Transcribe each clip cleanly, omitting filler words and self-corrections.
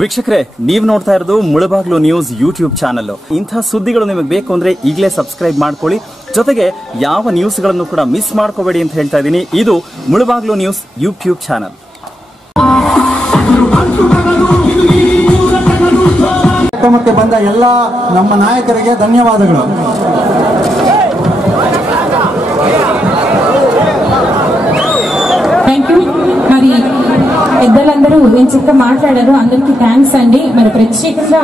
ವೀಕ್ಷಕರೇ, ನೀವು ನೋಡ್ತಾ ಇರೋದು ಮುಳಬಾಗ್ಲು ನ್ಯೂಸ್ ಯೂಟ್ಯೂಬ್ ಚಾನಲ್. ಇಂಥ ಸುದ್ದಿಗಳು ನಿಮಗೆ ಬೇಕು ಅಂದ್ರೆ ಈಗಲೇ ಸಬ್ಸ್ಕ್ರೈಬ್ ಮಾಡ್ಕೊಳ್ಳಿ. ಜೊತೆಗೆ ಯಾವ ನ್ಯೂಸ್ಗಳನ್ನು ಕೂಡ ಮಿಸ್ ಮಾಡ್ಕೋಬೇಡಿ ಅಂತ ಹೇಳ್ತಾ ಇದ್ದೀನಿ. ಇದು ಮುಳಬಾಗ್ಲು ನ್ಯೂಸ್ ಯೂಟ್ಯೂಬ್ ಚಾನಲ್. ಕಾರ್ಯಕ್ರಮಕ್ಕೆ ಬಂದ ಎಲ್ಲ ನಮ್ಮ ನಾಯಕರಿಗೆ ಧನ್ಯವಾದಗಳು. మరి పెద్దలందరూ నేను చిక్క మాట్లాడారు, అందరికీ థ్యాంక్స్ అండి. మరి ప్రత్యేకంగా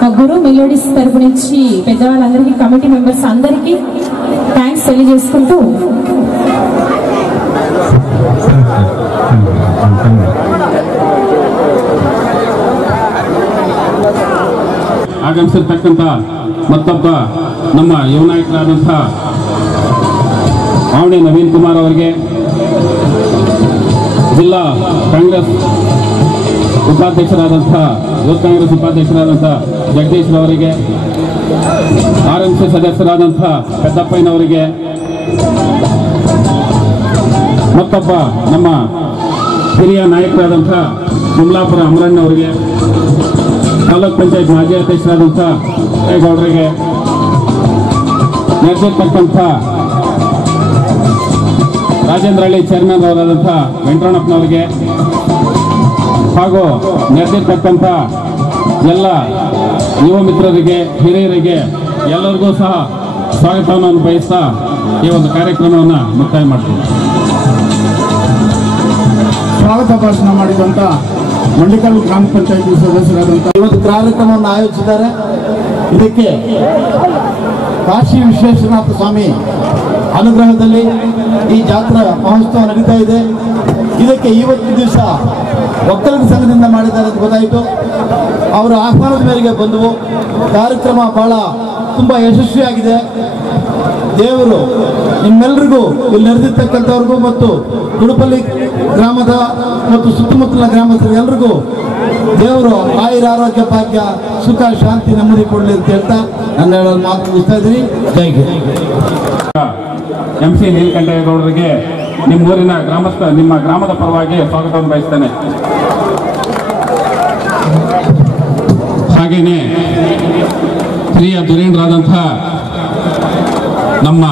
మా గురు మెలోడీస్ తరపు నుంచి పెద్దవాళ్ళందరికీ, కమిటీ మెంబర్స్ అందరికీ థ్యాంక్స్ తెలియజేసుకుంటూ ಆಗಮಿಸಿರ್ತಕ್ಕಂಥ ಮತ್ತೊಬ್ಬ ನಮ್ಮ ಯುವ ನಾಯಕರಾದಂಥ ಆವಣಿ ನವೀನ್ ಕುಮಾರ್ ಅವರಿಗೆ, ಜಿಲ್ಲಾ ಕಾಂಗ್ರೆಸ್ ಉಪಾಧ್ಯಕ್ಷರಾದಂಥ ಯೂತ್ ಕಾಂಗ್ರೆಸ್ ಉಪಾಧ್ಯಕ್ಷರಾದಂಥ ಜಗದೀಶ್ ಅವರಿಗೆ, RMC ಸದಸ್ಯರಾದಂಥ ಪೆದ್ದಪ್ಪಯ್ಯನವರಿಗೆ, ಮತ್ತೊಬ್ಬ ನಮ್ಮ ಹಿರಿಯ ನಾಯಕರಾದಂಥ ಕುಮ್ಲಾಪುರ ಅಮರಣ್ಣವರಿಗೆ, ತಾಲೂಕ್ ಪಂಚಾಯತ್ ಮಾಜಿ ಅಧ್ಯಕ್ಷರಾದಂಥ ಗೌಡರಿಗೆ, ನಡೆಸಿರ್ತಕ್ಕಂಥ ರಾಜೇಂದ್ರಹಳ್ಳಿ ಚೇರ್ಮನ್ ಅವರಾದಂಥ ವೆಂಕಟರಮಣಪ್ಪನವರಿಗೆ ಹಾಗೂ ನಡೆಸಿರ್ತಕ್ಕಂಥ ಎಲ್ಲ ಯುವ ಮಿತ್ರರಿಗೆ, ಹಿರಿಯರಿಗೆ ಎಲ್ಲರಿಗೂ ಸಹ ಸ್ವಾಗತವನ್ನು ಬಯಸ್ತಾ ಈ ಒಂದು ಕಾರ್ಯಕ್ರಮವನ್ನು ಮುಕ್ತಾಯ ಮಾಡ್ತೀವಿ. ಸ್ವಾಗತ ಭಾಷಣ ಮಾಡಿದಂಥ ಮಂಡಿಕಲ್ ಗ್ರಾಮ ಪಂಚಾಯತಿ ಸದಸ್ಯರಾದಂಥ ಇವತ್ತು ಕಾರ್ಯಕ್ರಮವನ್ನು ಆಯೋಜಿಸಿದ್ದಾರೆ. ಇದಕ್ಕೆ ಕಾಶಿ ವಿಶ್ವೇಶ್ವರನಾಥ ಸ್ವಾಮಿ ಅನುಗ್ರಹದಲ್ಲಿ ಈ ಜಾತ್ರಾ ಮಹೋತ್ಸವ ನಡೀತಾ ಇದೆ. ಇದಕ್ಕೆ ಇವತ್ತು ದಿವಸ ಒಕ್ಕಲಿಗ ಸಂಘದಿಂದ ಮಾಡಿದ್ದಾರೆ ಅಂತ ಗೊತ್ತಾಯಿತು. ಅವರ ಆಹ್ವಾನದ ಮೇರೆಗೆ ಬಂದವು. ಕಾರ್ಯಕ್ರಮ ಬಹಳ ತುಂಬ ಯಶಸ್ವಿಯಾಗಿದೆ. ದೇವರು ನಿಮ್ಮೆಲ್ಲರಿಗೂ ಇಲ್ಲಿ ನಡೆದಿರ್ತಕ್ಕಂಥವ್ರಿಗೂ ಮತ್ತು ಗುಡುಪಲ್ಲಿ ಗ್ರಾಮದ ಮತ್ತು ಸುತ್ತಮುತ್ತಲಿನ ಗ್ರಾಮಸ್ಥರಿಗೆ ಎಲ್ರಿಗೂ ದೇವರು ಆಯುರ ಆರೋಗ್ಯ ಭಾಗ್ಯ ಸುಖ ಶಾಂತಿ ನೆಮ್ಮದಿ ಕೊಡಲಿ ಅಂತ ಹೇಳ್ತಾ ನನ್ನ ಹೇಳೋದು ಮಾತು ಮುಗಿಸ್ತಾ ಇದ್ದೀನಿ. ಜೈ ಹಿಂದ್. MC ನೀಲಕಂಠೇಗೌಡರಿಗೆ ನಿಮ್ಮೂರಿನ ನಿಮ್ಮ ಗ್ರಾಮದ ಪರವಾಗಿ ಸ್ವಾಗತವನ್ನು ಬಯಸ್ತೇನೆ. ಹಾಗೇನೆ ಹಿರಿಯ ಧುರೀಣರಾದಂಥ ನಮ್ಮ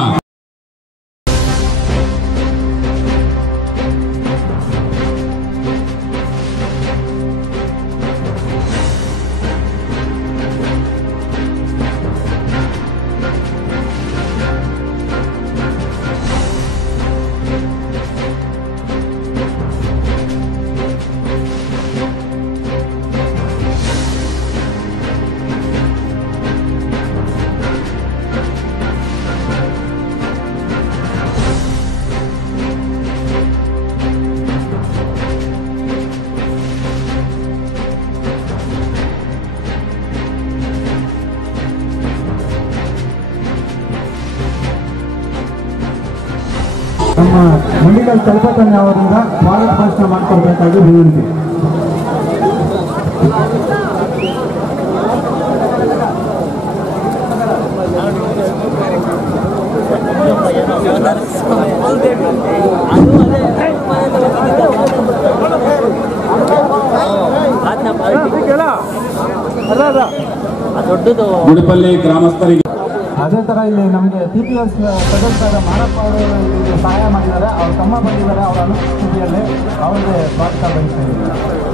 ನಮ್ಮ ಮಂಡಿಕಲ್ ಚಲಪತಣ್ಣ ಅವರಿಂದ ಸ್ವಾಗತ ಭಾಷಣ ಮಾಡಿಕೊಡ್ಬೇಕಾಗಿ ವಿನಂತಿ. ಗುಡಿಪಲ್ಲಿ ಗ್ರಾಮಸ್ಥರಿಗೆ ಅದೇ ಥರ ಇಲ್ಲಿ ನಮಗೆ TPS ಸದಸ್ಯರಾದ ಮಾರಪ್ಪ ಅವರು ಸಹಾಯ ಮಾಡಿದ್ದಾರೆ. ಅವ್ರ ತಮ್ಮ ಬಂದಿದ್ದಾರೆ. ಅವರ ಅನುಪಸ್ಥಿತಿಯಲ್ಲಿ ಅವರಿಗೆ ಸ್ವಾಗತ ಬಯಸ್ತಾ ಇದ್ದಾರೆ.